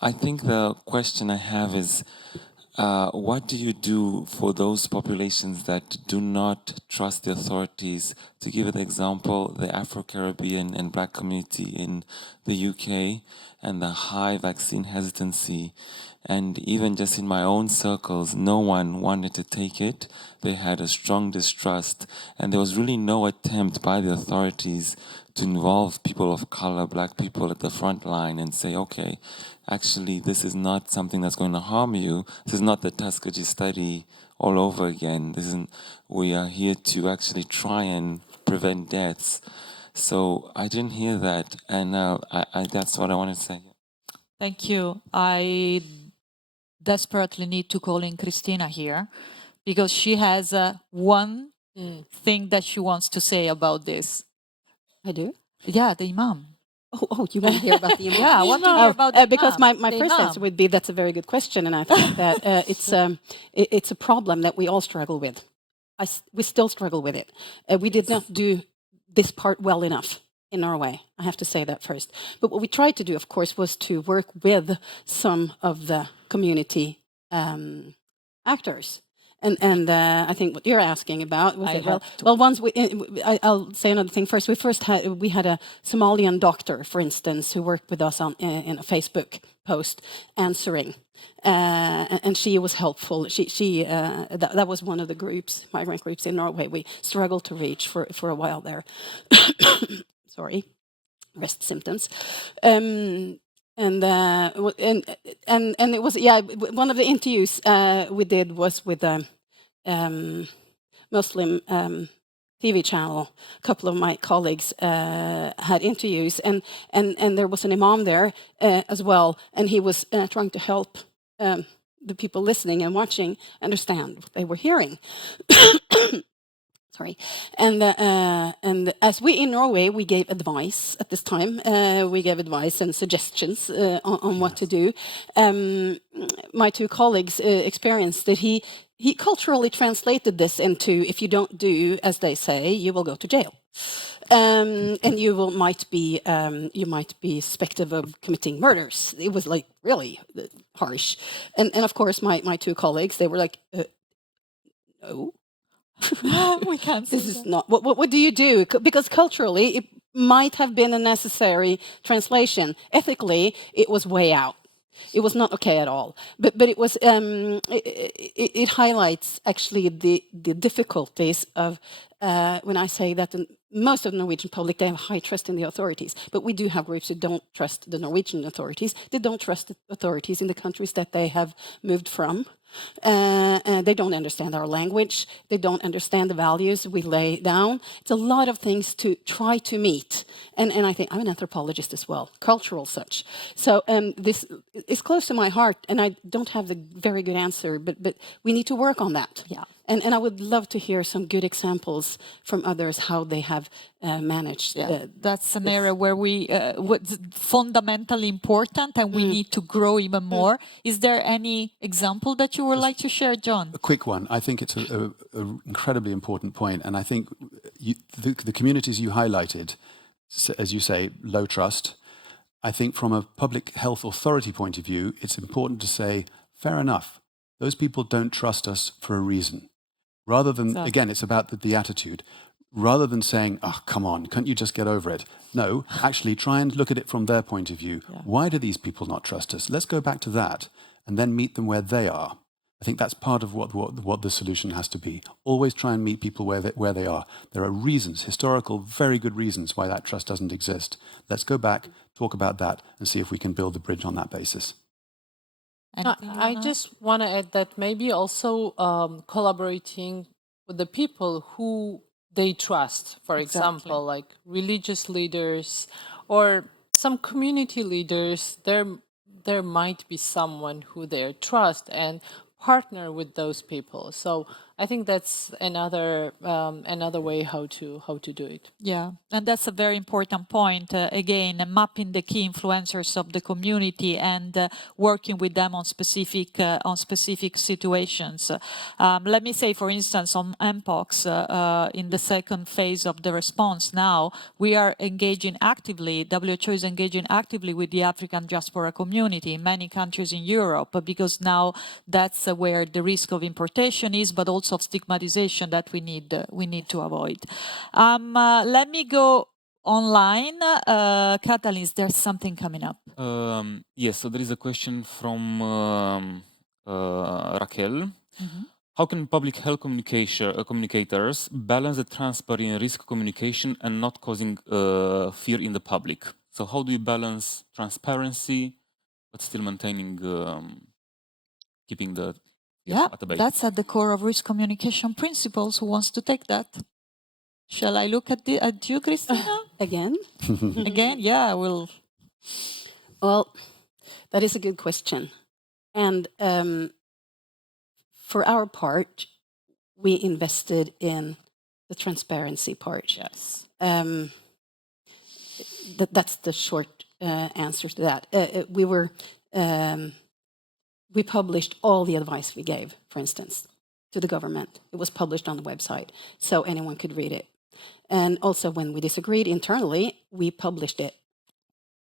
I think the question I have is, what do you do for those populations that do not trust the authorities? To give an example, the Afro-Caribbean and Black community in the UK and the high vaccine hesitancy. And even just in my own circles, no one wanted to take it. They had a strong distrust. And there was really no attempt by the authorities to involve people of color, Black people at the front line and say, okay, actually, this is not something that's going to harm you. This is not the Tuskegee study all over again. We are here to actually try and prevent deaths. So I didn't hear that. And that's what I wanted to say. Thank you. I desperately need to call in Christina here because she has one thing that she wants to say about this. I do? Yeah, the imam. Oh, you want to hear about the imam? Yeah, I want to hear about the because imam. my first answer would be that's a very good question, and I think that it's a problem that we all struggle with. We still struggle with it. We did not do this part well enough in Norway. I have to say that first. But what we tried to do, of course, was to work with some of the community actors. And I think what you're asking about was I'll say another thing first. We had a Somalian doctor, for instance, who worked with us in a Facebook post answering, and she was helpful. That was one of the groups, migrant groups in Norway. We struggled to reach for a while there. Sorry. rest symptoms. And it was, yeah, one of the interviews we did was with a Muslim TV channel. A couple of my colleagues had interviews, and there was an imam there as well, and he was trying to help the people listening and watching understand what they were hearing. Sorry, and as we in Norway, we gave advice at this time. We gave advice and suggestions on what to do. My two colleagues experienced that he culturally translated this into, if you don't do as they say, you will go to jail. And you might be suspected of committing murders. It was like really harsh. And of course, my two colleagues, they were like, no. We can't. This is not. What do you do? Because culturally, it might have been a necessary translation. Ethically, it was way out. It was not okay at all. But it was. It highlights actually the difficulties of when I say that most of the Norwegian public, they have high trust in the authorities. But we do have groups who don't trust the Norwegian authorities. They don't trust the authorities in the countries that they have moved from. They don't understand our language. They don't understand the values we lay down. It's a lot of things to try to meet. And I think I'm an anthropologist as well, cultural such. So this is close to my heart, and I don't have the very good answer, but we need to work on that. Yeah. And I would love to hear some good examples from others how they have managed. That's an area where what's fundamentally important, and we need to grow even more. Is there any example that you would like to share, John? A quick one. I think it's an incredibly important point, and I think the communities you highlighted, as you say, low trust. I think from a public health authority point of view, it's important to say, fair enough, those people don't trust us for a reason. Rather than, again, it's about the attitude. Rather than saying, oh, come on, can't you just get over it? No, actually try and look at it from their point of view. Yeah. Why do these people not trust us? Let's go back to that and then meet them where they are. I think that's part of what the solution has to be. Always try and meet people where they are. There are reasons, historical, very good reasons why that trust doesn't exist. Let's go back, talk about that, and see if we can build the bridge on that basis. I just want to add that maybe also collaborating with the people who they trust, for example, like religious leaders or some community leaders, there might be someone who they trust and partner with those people. So I think that's another way how to do it. Yeah, and that's a very important point. Again, mapping the key influencers of the community and working with them on specific situations. Let me say, for instance, on Mpox, in the second phase of the response now, we are engaging actively. WHO is engaging actively with the African diaspora community in many countries in Europe, because now that's where the risk of importation is, but also of stigmatization that we need to avoid. Let me go online. Katalin, is there something coming up? Yes, so there is a question from Raquel. How can public health communicators balance the transparency and risk communication and not causing fear in the public? So how do you balance transparency but still maintaining, keeping the at the base? That's at the core of risk communication principles. Who wants to take that? Shall I look at you, Christina? Again? Again? Yeah, I will. Well, that is a good question. And for our part, we invested in the transparency part. Yes. That's the short answer to that. We published all the advice we gave, for instance, to the government. It was published on the website, so anyone could read it. And also, when we disagreed internally, we published it.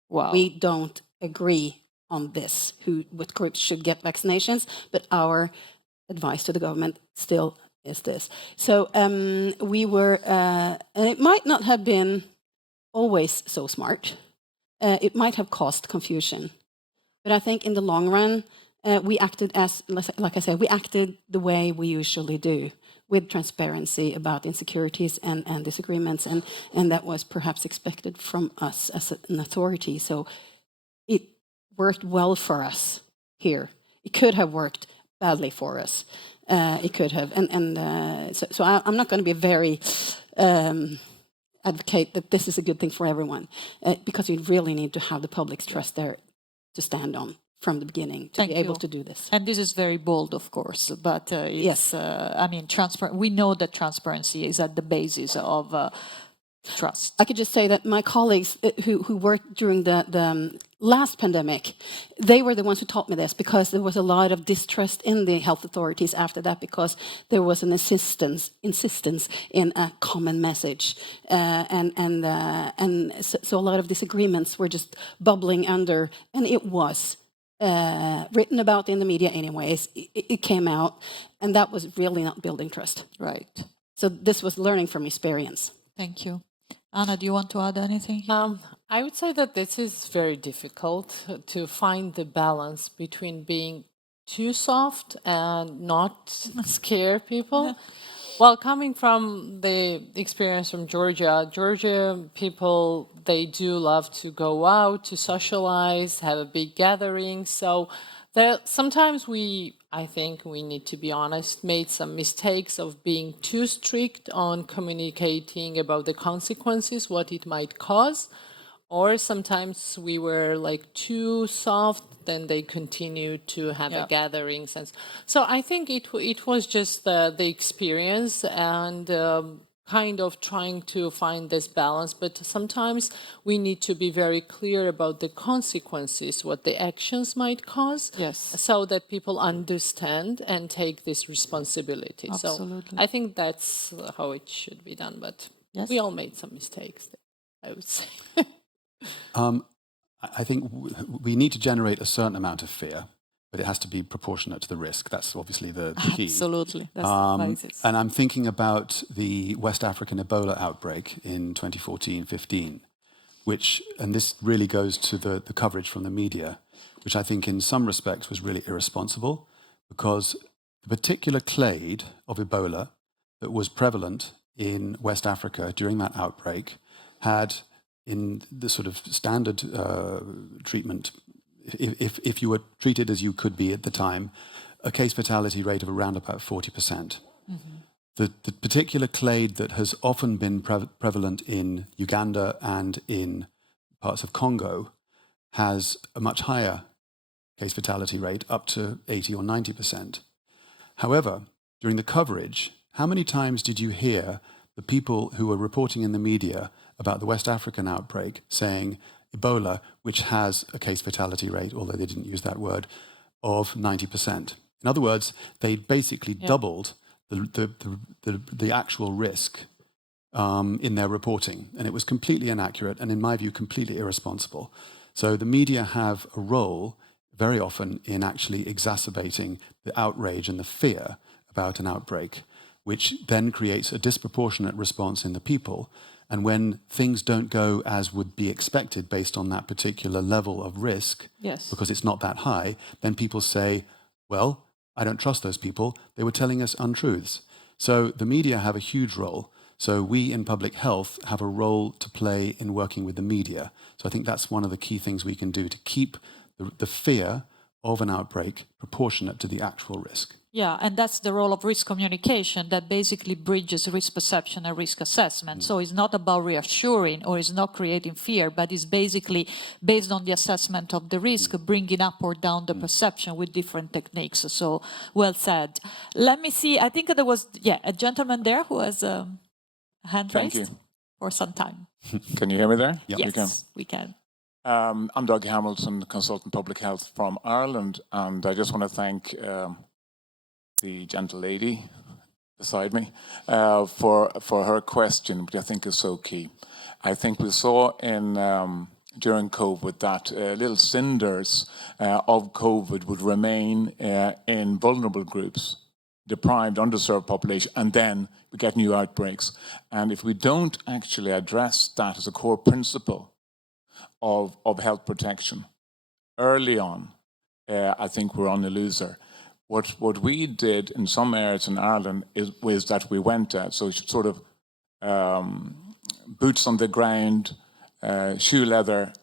Wow. We don't agree on this, what groups should get vaccinations, but our advice to the government still is this. So we were, and it might not have been always so smart. It might have caused confusion. But I think in the long run, we acted like I said, we acted the way we usually do. with transparency about insecurities and disagreements, and that was perhaps expected from us as an authority. So it worked well for us here. It could have worked badly for us. It could have, so I'm not going to be very advocate that this is a good thing for everyone, because you really need to have the public's trust there to stand on from the beginning to be able to do this. And this is very bold, of course, but it's, I mean, we know that transparency is at the basis of trust. I could just say that my colleagues who worked during the last pandemic, they were the ones who taught me this, because there was a lot of distrust in the health authorities after that, because there was an insistence in a common message, so a lot of disagreements were just bubbling under, and it was written about in the media anyways. It came out, and that was really not building trust. Right. So this was learning from experience. Thank you. Anna, do you want to add anything? I would say that this is very difficult to find the balance between being too soft and not scare people. Well, coming from the experience from Georgia people, they do love to go out, to socialize, have a big gathering. So sometimes I think we need to be honest, made some mistakes of being too strict on communicating about the consequences, what it might cause. Or sometimes we were like too soft, then they continued to have a gatherings. And so I think it was just the experience and kind of trying to find this balance. But sometimes we need to be very clear about the consequences, what the actions might cause, so that people understand and take this responsibility. Absolutely. So I think that's how it should be done. But we all made some mistakes, I would say. I think we need to generate a certain amount of fear, but it has to be proportionate to the risk. That's obviously the key. Absolutely. That's the basis. And I'm thinking about the West African Ebola outbreak in 2014-15, and this really goes to the coverage from the media, which I think in some respects was really irresponsible, because the particular clade of Ebola that was prevalent in West Africa during that outbreak had, in the sort of standard treatment, if you were treated as you could be at the time, a case fatality rate of around about 40%. Mm-hmm. The particular clade that has often been prevalent in Uganda and in parts of Congo has a much higher case fatality rate, up to 80 or 90%. However, during the coverage, how many times did you hear the people who were reporting in the media about the West African outbreak saying Ebola, which has a case fatality rate, although they didn't use that word, of 90%? In other words, they basically doubled the actual risk in their reporting, and it was completely inaccurate and, in my view, completely irresponsible. So the media have a role very often in actually exacerbating the outrage and the fear about an outbreak, which then creates a disproportionate response in the people. And when things don't go as would be expected based on that particular level of risk, because it's not that high, then people say, well, I don't trust those people. They were telling us untruths. So the media have a huge role. So we in public health have a role to play in working with the media. So I think that's one of the key things we can do to keep the fear of an outbreak proportionate to the actual risk. Yeah, and that's the role of risk communication that basically bridges risk perception and risk assessment. So it's not about reassuring or it's not creating fear, but it's basically based on the assessment of the risk, bringing up or down the perception with different techniques. So well said. Let me see. I think there was a gentleman there who has a hand raised for some time. Can you hear me there? Yes, we can. I'm Doug Hamilton, consultant public health from Ireland, and I just want to thank the gentle lady beside me for her question, which I think is so key. I think we saw during COVID that little cinders of COVID would remain in vulnerable groups, deprived, underserved population, and then we get new outbreaks. And if we don't actually address that as a core principle of health protection early on, I think we're on the loser. What we did in some areas in Ireland was that we went at, so sort of boots on the ground, shoe leather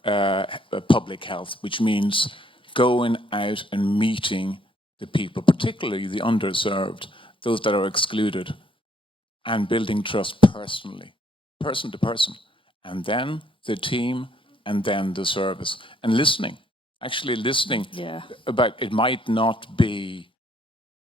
public health, which means going out and meeting the people, particularly the underserved, those that are excluded, and building trust personally, person to person, and then the team, and then the service, and listening. Actually listening about, it might not be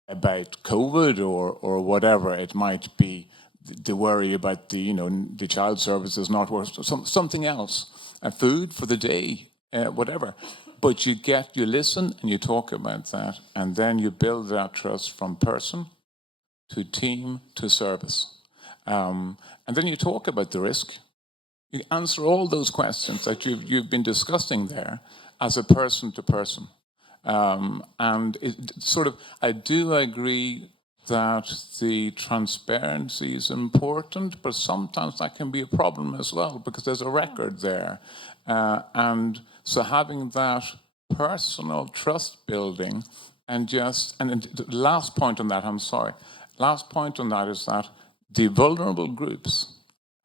about COVID or whatever. It might be the worry about the child services not working, something else, food for the day, whatever. But you listen and you talk about that, and then you build that trust from person to team to service. And then you talk about the risk. You answer all those questions that you've been discussing there as a person to person. And I do agree that the transparency is important, but sometimes that can be a problem as well, because there's a record there. And so having that personal trust building, and the last point on that, I'm sorry, last point on that is that the vulnerable groups,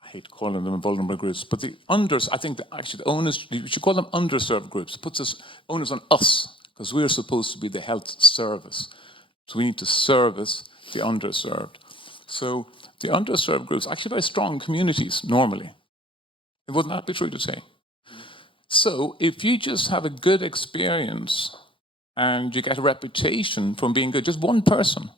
I hate calling them vulnerable groups, but I think that actually the onus, you should call them underserved groups. It puts this onus on us, because we're supposed to be the health service. So we need to service the underserved. So the underserved groups, actually very strong communities normally. It would not be true to say. So if you just have a good experience and you get a reputation from being good, just one person,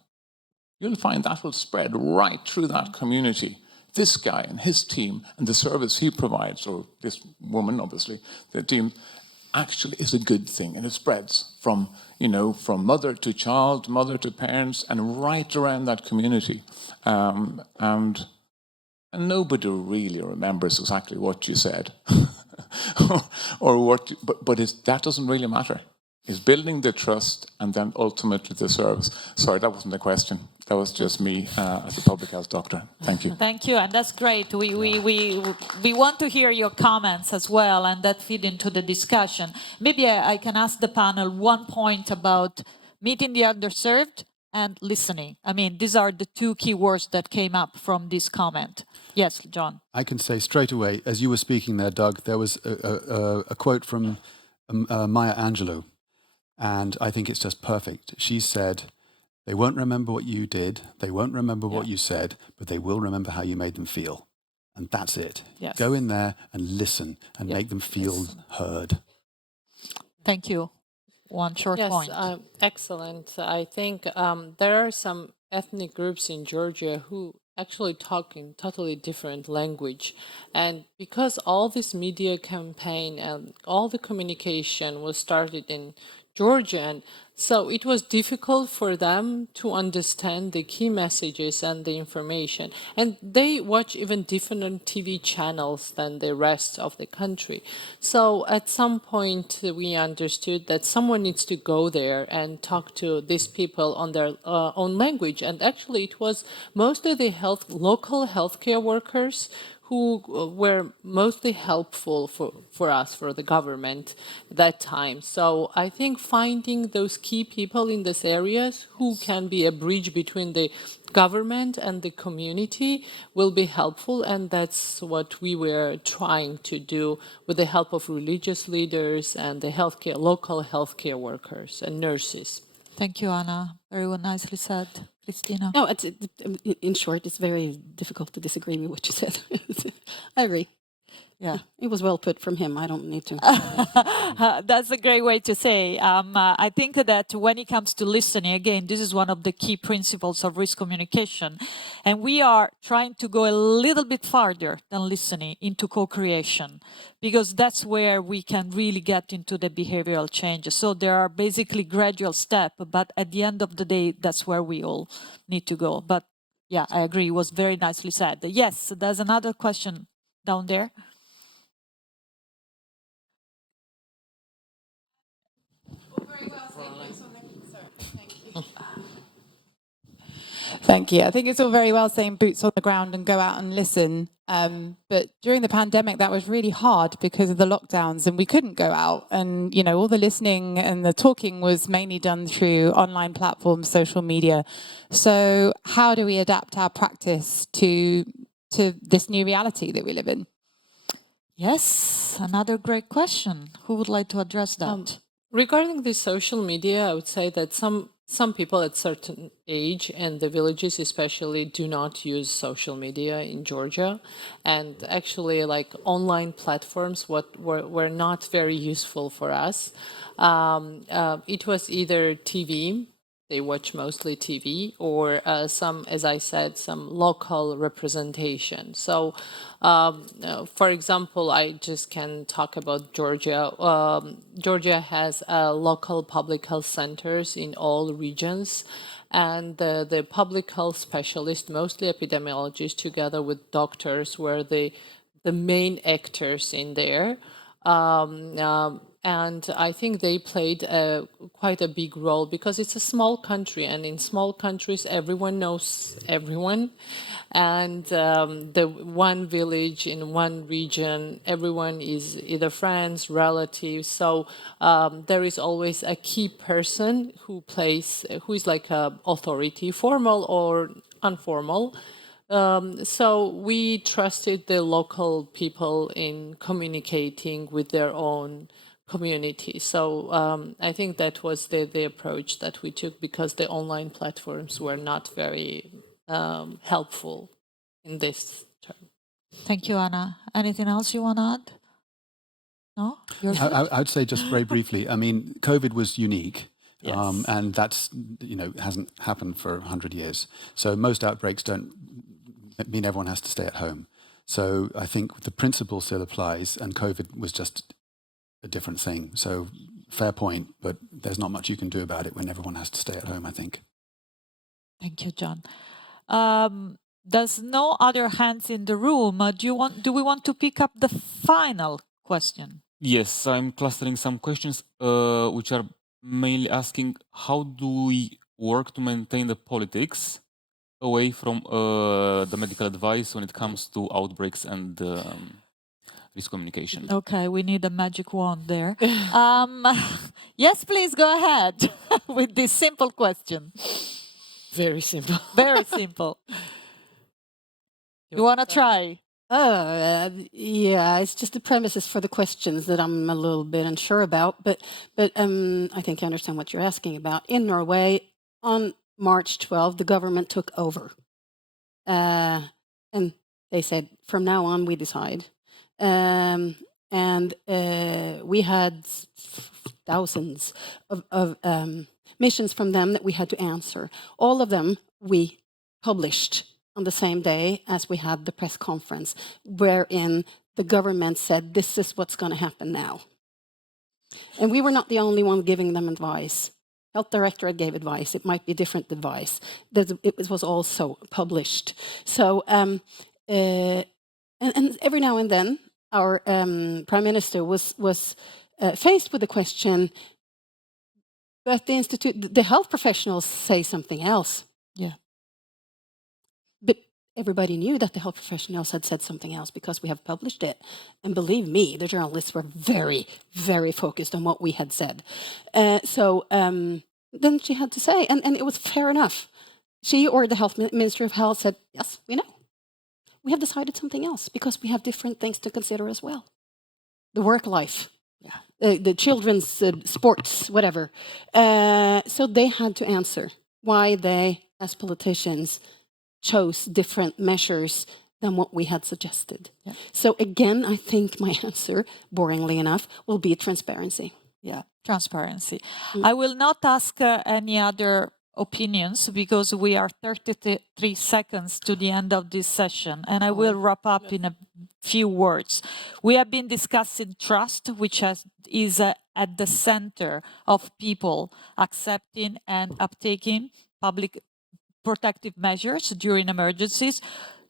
you'll find that will spread right through that community. This guy and his team and the service he provides, or this woman, obviously, the team, actually is a good thing, and it spreads from mother to child, mother to parents, and right around that community. And nobody really remembers exactly what you said, but that doesn't really matter. It's building the trust and then ultimately the service. Sorry, that wasn't a question. That was just me as a public health doctor. Thank you. Thank you, and that's great. We want to hear your comments as well, and that feed into the discussion. Maybe I can ask the panel one point about meeting the underserved and listening. I mean, these are the two key words that came up from this comment. Yes, John. I can say straight away, as you were speaking there, Doug, there was a quote from Maya Angelou, and I think it's just perfect. She said, "They won't remember what you did, they won't remember what you said, but they will remember how you made them feel." And that's it. Yes. Go in there and listen and make them feel heard. Thank you. One short point. Yes, excellent. I think there are some ethnic groups in Georgia who actually talk in totally different language. And because all this media campaign and all the communication was started in Georgian, so it was difficult for them to understand the key messages and the information. And they watch even different TV channels than the rest of the country. So at some point, we understood that someone needs to go there and talk to these people on their own language. And actually, it was mostly the local healthcare workers who were mostly helpful for us, for the government that time. So I think finding those key people in these areas who can be a bridge between the government and the community will be helpful, and that's what we were trying to do with the help of religious leaders and the local healthcare workers and nurses. Thank you, Anna. Very well, nicely said. Christina? No, in short, it's very difficult to disagree with what you said. I agree. Yeah, it was well put from him. I don't need to. That's a great way to say. I think that when it comes to listening, again, this is one of the key principles of risk communication. And we are trying to go a little bit farther than listening into co-creation, because that's where we can really get into the behavioral changes. So there are basically gradual steps, but at the end of the day, that's where we all need to go. But yeah, I agree. It was very nicely said. Yes, there's another question down there. Thank you. I think it's all very well saying boots on the ground and go out and listen. But during the pandemic, that was really hard because of the lockdowns and we couldn't go out. And, all the listening and the talking was mainly done through online platforms, social media. So how do we adapt our practice to this new reality that we live in? Yes, another great question. Who would like to address that? Regarding the social media, I would say that some people at certain age and the villages especially do not use social media in Georgia, and actually like online platforms were not very useful for us. It was either TV. They watch mostly TV, or some, as I said, some local representation. So, for example, I just can talk about Georgia. Georgia has local public health centers in all regions, and the public health specialists, mostly epidemiologists, together with doctors, were the main actors in there. And I think they played quite a big role because it's a small country, and in small countries, everyone knows everyone. And the one village in one region, everyone is either friends, relatives. So there is always a key person who is like a authority, formal or informal. So we trusted the local people in communicating with their own community. So I think that was the approach that we took, because the online platforms were not very helpful in this term. Thank you, Anna. Anything else you want to add? No? I would say just very briefly, I mean, COVID was unique. Yes. And that's, hasn't happened for 100 years. So most outbreaks don't mean everyone has to stay at home. So I think the principle still applies, and COVID was just a different thing. So fair point, but there's not much you can do about it when everyone has to stay at home, I think. Thank you, John. There's no other hands in the room. Do we want to pick up the final question? Yes, I'm clustering some questions which are mainly asking, how do we work to maintain the politics away from the medical advice when it comes to outbreaks and risk communication? Okay, we need a magic wand there. Yes, please go ahead with this simple question. Very simple. Very simple. You want to try? Yeah, it's just the premises for the questions that I'm a little bit unsure about, but I think I understand what you're asking about. In Norway, on March 12th, the government took over, and they said, from now on, we decide. And we had thousands of missions from them that we had to answer. All of them we published on the same day as we had the press conference, wherein the government said, this is what's going to happen now. And we were not the only one giving them advice. Health Directorate gave advice. It might be different advice. It was also published. So, and every now and then, our Prime Minister was faced with the question, but the health professionals say something else. Yeah. But everybody knew that the health professionals had said something else because we have published it. And believe me, the journalists were very, very focused on what we had said. So then she had to say, and it was fair enough. She or the health Minister of Health said, yes, we know. We have decided something else because we have different things to consider as well. The work life, the children's sports, whatever. So they had to answer why they, as politicians, chose different measures than what we had suggested. Yeah. So again, I think my answer, boringly enough, will be transparency. Yeah, transparency. I will not ask any other opinions because we are 33 seconds to the end of this session, and I will wrap up in a few words. We have been discussing trust, which is at the center of people accepting and uptaking public protective measures during emergencies.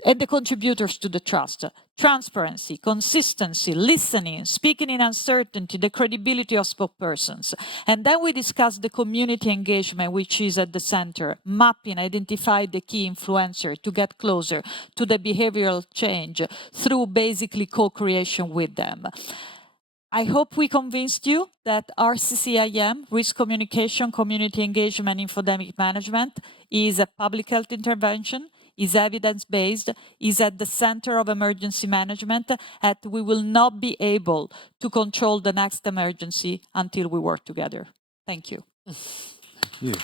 and the contributors to the trust. Transparency, consistency, listening, speaking in uncertainty, the credibility of spokespersons. And then we discuss the community engagement, which is at the center, mapping, identify the key influencer to get closer to the behavioral change through basically co-creation with them. I hope we convinced you that RCCIM, Risk Communication, Community Engagement, Infodemic Management, is a public health intervention, is evidence-based, is at the center of emergency management, and we will not be able to control the next emergency until we work together. Thank you. Thank you.